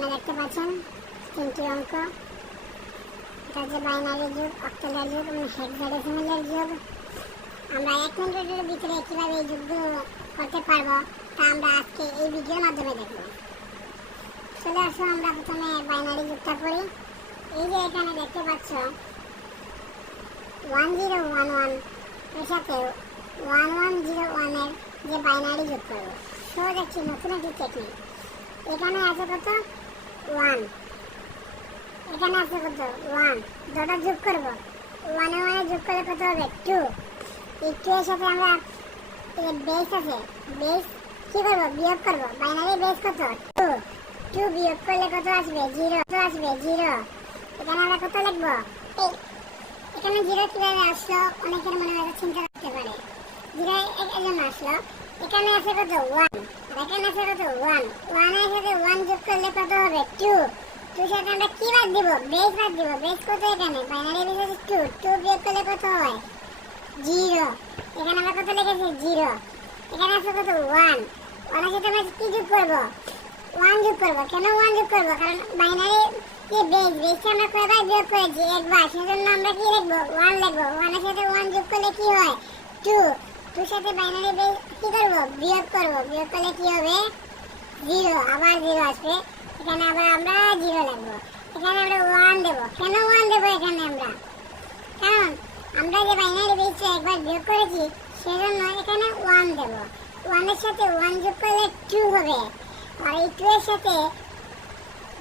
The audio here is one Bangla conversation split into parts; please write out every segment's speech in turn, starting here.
এখানে দেখতে পাচ্ছেন তিনটি অঙ্ক। এটা হচ্ছে বাইনারি যুগ, অক্টালের যুগ এবং হেক্সাডেসিমালের যুগ। আমরা 1 মিনিটের ভিতরে কীভাবে এই যুগগুলো করতে পারবো তা আমরা আজকে এই ভিডিওর মাধ্যমে দেখব। চলে আসো আমরা প্রথমে বাইনারি যুগটা করি। এই যে এখানে দেখতে পাচ্ছ 1011 এর সাথে 1101 এর যে বাইনারি যোগ করবো, সহজ একটি নতুন একটি টেকনিক। এখানে আছে কত 1, এখানে আছে কত 1, দুটো যোগ করবো। 1 এ 1 যোগ করলে কত হবে 2। এই 2 এর সাথে আমরা বেস আছে, বেস কি করবো বিয়োগ করবো। বাইনারি বেস কত 2, 2 বিয়োগ করলে কত আসবে 0, কত আসবে 0। এখানে আমরা কত লিখবো, এখানে 0 কিভাবে আসলো অনেকের মনে হয় চিন্তা করতে পারে। 0 এর জন্য আসলো, এখানে আছে কত 1, এখানে আছে কত 1, 1 এর সাথে 1 যোগ করলে কত হবে 2, 2 সাথে আমরা কি বাদ দিব, বেস বাদ দিব। বেস কত এখানে বাইনারি বেস আছে 2, 2 বিয়োগ করলে কত হয় 0। এখানে আমরা কত লিখেছি 0। এখানে আছে কত 1, 1 এর সাথে আমরা কি যোগ করব 1 যোগ করব। কেন 1 যোগ করব, কারণ বাইনারি যে বেসটা আমরা কয়বার বিয়োগ করেছি একবার, সেজন্য আমরা কি লিখব 1 লিখব। 1 এর সাথে 1 যোগ করলে কি হয় 2, 2 সাথে বাইনারি বেস কি করব বিয়োগ করব। বিয়োগ করলে কি হবে 0, আবার 0 আসবে। এখানে আবার আমরা 0 লিখব। এখানে আমরা 1 দেব। কেন 1 দেব এখানে আমরা, কারণ আমরা যে বাইনারি বেসটা একবার বিয়োগ করেছি সেজন্য এখানে 1 দেব। 1 এর সাথে 1 যোগ করলে 2 হবে। আর এই 2 এর সাথে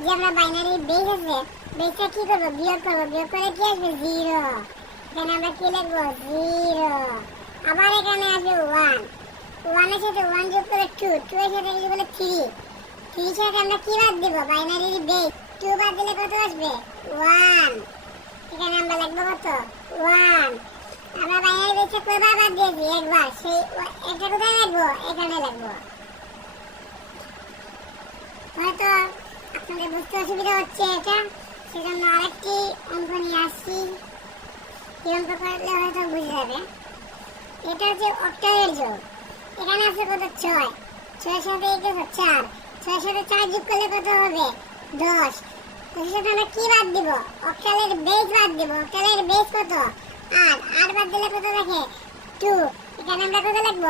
যে আমরা বাইনারি বেস আছে বেসটা কি করব বিয়োগ করব। বিয়োগ করে কি আসবে 0। এখানে আমরা কি লিখব 0। আবার এখানে আসবে 1, 1 এর সাথে 1 যোগ করে 2, 2 এর সাথে যোগ করলে 3, 3 এর সাথে আমরা কি বাদ দিব বাইনারি বেস 2 বাদ দিলে কত আসবে 1। এখানে আমরা লিখব কত 1। আমরা বাইনারি বেসটা কয়বার বাদ দিয়েছি একবার, সেই এটা কোথায় লিখব এখানে লিখব। হয়তো আপনাদের বুঝতে অসুবিধা হচ্ছে এটা, সেজন্য আরেকটি অঙ্ক নিয়ে আসছি। এই অঙ্ক করলে হয়তো বুঝে যাবে। এটা হচ্ছে অক্টালের যোগ। এখানে আছে কত 6, 6 এর সাথে এই কত 4, 6 এর সাথে 4 যোগ করলে কত হবে 10। এর সাথে আমরা কি বাদ দিব অক্টালের বেস বাদ দিব। অক্টালের বেস কত 8, 8 বাদ দিলে কত থাকে 2। এখানে আমরা কত লিখব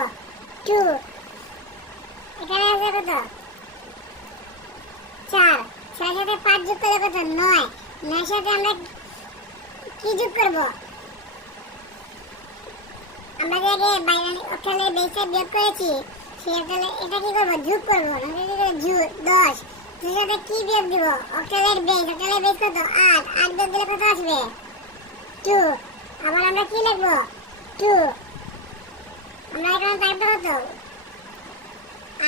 2। এখানে আছে কত 4, 6 এর সাথে 5 যোগ করলে কত 9, 9 এর সাথে আমরা কি যোগ করব, আমরা যে আগে বাইনারি অক্টালের বেসটা বিয়োগ করেছি সেটালে এটা কি করব যোগ করব। আমরা কি করব যোগ 10, এর সাথে কি বিয়োগ দিব অক্টালের বেস। অক্টালের বেস কত 8, 8 বিয়োগ দিলে কত আসবে 2। আবার আমরা কি লিখব 2। আমরা এখানে টাইপটা কত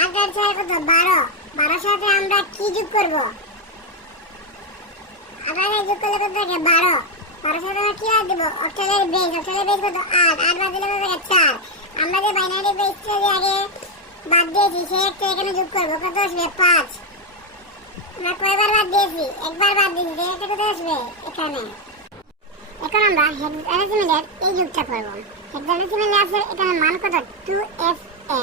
8 আর 6 কত 12, 12 সাথে আমরা কি যোগ করব, আবার যোগ করলে কত থাকে 12, 12 সাথে আমরা কি বাদ দিব অক্টালের বেস। অক্টালের বেস কত 8, 8 বাদ দিলে কত থাকে 4। আমরা যে বাইনারি বেসটা যে আগে বাদ দিয়েছি সেই একটা এখানে যোগ করব, কত আসবে 5। আমরা কয়বার বাদ দিয়েছি একবার বাদ দিয়েছি, সেই একটা কত আসবে এখানে। এখন আমরা হেক্সাডেসিমালের এই যুগটা করব। হেক্সাডেসিমালে আছে এখানে মান কত 2FA,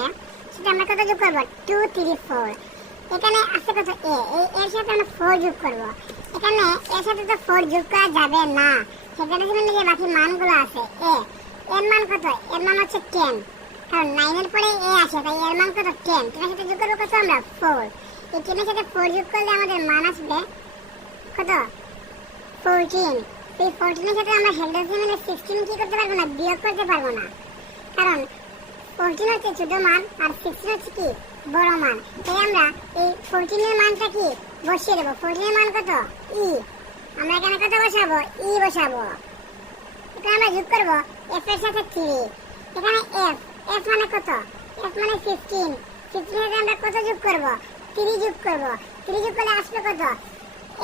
সেটা আমরা কত যোগ করব 2, 3, 4। এখানে আছে কত a, এর সাথে আমরা 4 যোগ করব। এখানে এর সাথে তো 4 যোগ করা যাবে না। হেক্সাডেসিমালে যে বাকি মানগুলো আছে এর মান কত, এর মান হচ্ছে 10, কারণ 9 এর পরে a আসে, তাই এর মান কত 10। এর সাথে যোগ করব কত আমরা 4। এই 10 এর সাথে 4 যোগ করলে আমাদের মান আসবে কত 14। এই 14 এর সাথে আমরা হেক্সাডেসিমালে 16 কি করতে পারবো না, বিয়োগ করতে পারবো না, কারণ 14 হচ্ছে ছোট মান আর 16 হচ্ছে কি বড় মান। তাই আমরা এই 14 এর মানটা কি বসিয়ে দেব। 14 এর মান কত e, আমরা এখানে কত বসাবো e বসাবো। এখানে আমরা যোগ করব f এর সাথে 3। এখানে f মানে কত, f মানে 15, 15 এর সাথে আমরা কত যোগ করব 3 যোগ করব। 3 যোগ করলে আসবে কত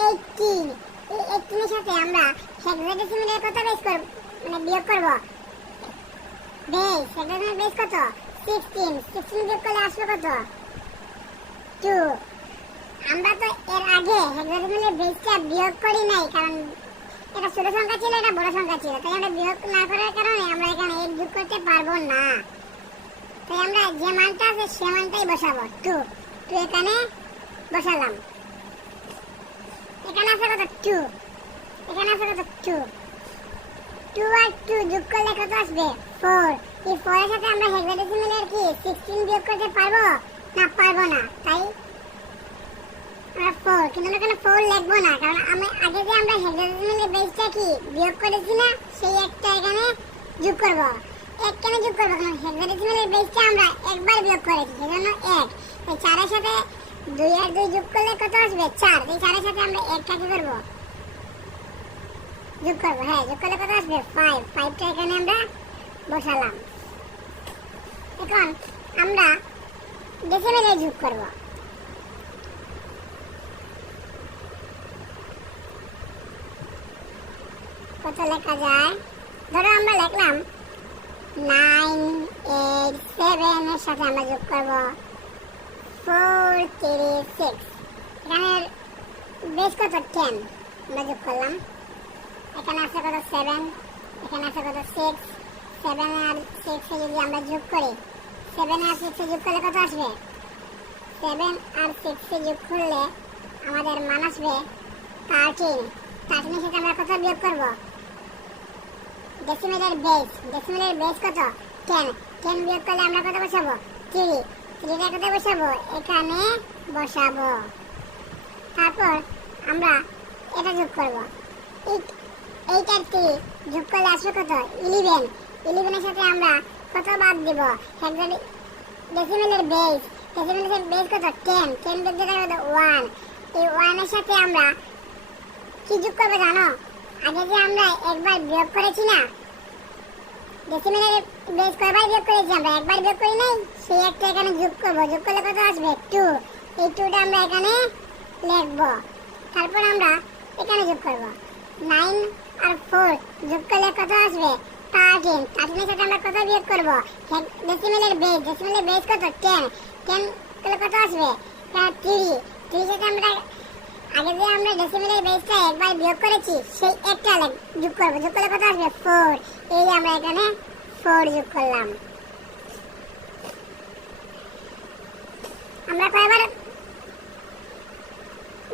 18। এই 18 এর সাথে আমরা হেক্সাডেসিমালের কত বেস করব মানে বিয়োগ করব বেস। হেক্সাডেসিমালের বেস কত 16, 16 যোগ করলে আসবে কত 2। আমরা তো এর আগে হেক্সাডেসিমালের বেসটা বিয়োগ করি নাই, কারণ এটা ছোট সংখ্যা ছিল এটা বড় সংখ্যা ছিল, তাই আমরা বিয়োগ না করার কারণে আমরা এখানে 8 যোগ করতে পারবো না। তাই আমরা যে মানটা আছে সে মানটাই বসাবো 2। এখানে বসালাম। এখানে আছে কত 2, এখানে আছে কত 2, 2 আর 2 যোগ করলে কত আসবে 4। এই 4 এর সাথে আমরা হেক্সাডেসিমালের কি 16 বিয়োগ করতে পারবো না? পারবো না। তাই আমরা 4, কিন্তু আমরা এখানে 4 লিখবো না, কারণ আমি আগে যে আমরা হেক্সাডেসিমালের বেসটা কি বিয়োগ করেছি না, সেই একটা এখানে যোগ করব। এক কেন যোগ করব? কারণ হেক্সাডেসিমালের বেসটা আমরা একবার বিয়োগ করেছি, সেজন্য 1। তাই 4 এর সাথে 2 আর 2 যোগ করলে কত আসবে 4। এই 4 এর সাথে আমরা 1টা কি করব? যোগ করব। হ্যাঁ, যোগ করলে কত আসবে 5। 5টা এখানে আমরা বসালাম। এখন আমরা ডেসিমেলে যোগ করব। কত লেখা যায়? ধরো আমরা লিখলাম 9, 8, 7 এর সাথে আমরা যোগ করব 4, 3, 6। এখানে বেস কত 10 আমরা যোগ করলাম। এখানে আছে কত 7, এখানে আছে কত 6। 7 আর 6 এ যদি আমরা যোগ করি, 7 আর 6 এ যোগ করলে কত আসবে? 7 আর 6 এ যোগ করলে আমাদের মান আসবে 13। 13 এর সাথে আমরা কত বিয়োগ করব? ডেসিমেলের বেস কত 10। 10 বিয়োগ করলে আমরা কত বসাবো? 3। 3 টা কত বসাবো? এখানে বসাবো। তারপর আমরা এটা যোগ করব। 8 আর 3 যোগ করলে আসবে কত? 11। 11 এর সাথে আমরা কত বাদ দিব? ডেসিমেলের বেস কত 10। 10 বিয়োগ দিলে কত 1। এই 1 এর সাথে আমরা কি যোগ করব জানো? আগে যে আমরা একবার বিয়োগ করেছি না, ডেসিমেলের বেস কয়বার বিয়োগ করেছি? আমরা একবার বিয়োগ করি নাই, সেই একটা এখানে যোগ করব। যোগ করলে কত আসবে? 2। এই 2টা আমরা এখানে লিখব। তারপর আমরা এখানে যোগ করব। 9 আর 4 যোগ করলে কত আসবে? 13। 13 এর সাথে আমরা কত বিয়োগ করব? ডেসিমেলের বেস কত 10। 10 করলে কত আসবে? 3। 3 এর সাথে আমরা আগে যে আমরা ডেসিমেলের বেসটা একবার বিয়োগ করেছি, সেই একটা যোগ করব। যোগ করলে কত আসবে? 4। এই আমরা এখানে 4 যোগ করলাম। আমরা কয়বার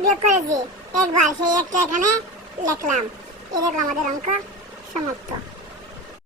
বিয়োগ করেছি? একবার, সেই একটা এখানে লিখলাম। এরকম আমাদের অঙ্ক সমাপ্ত।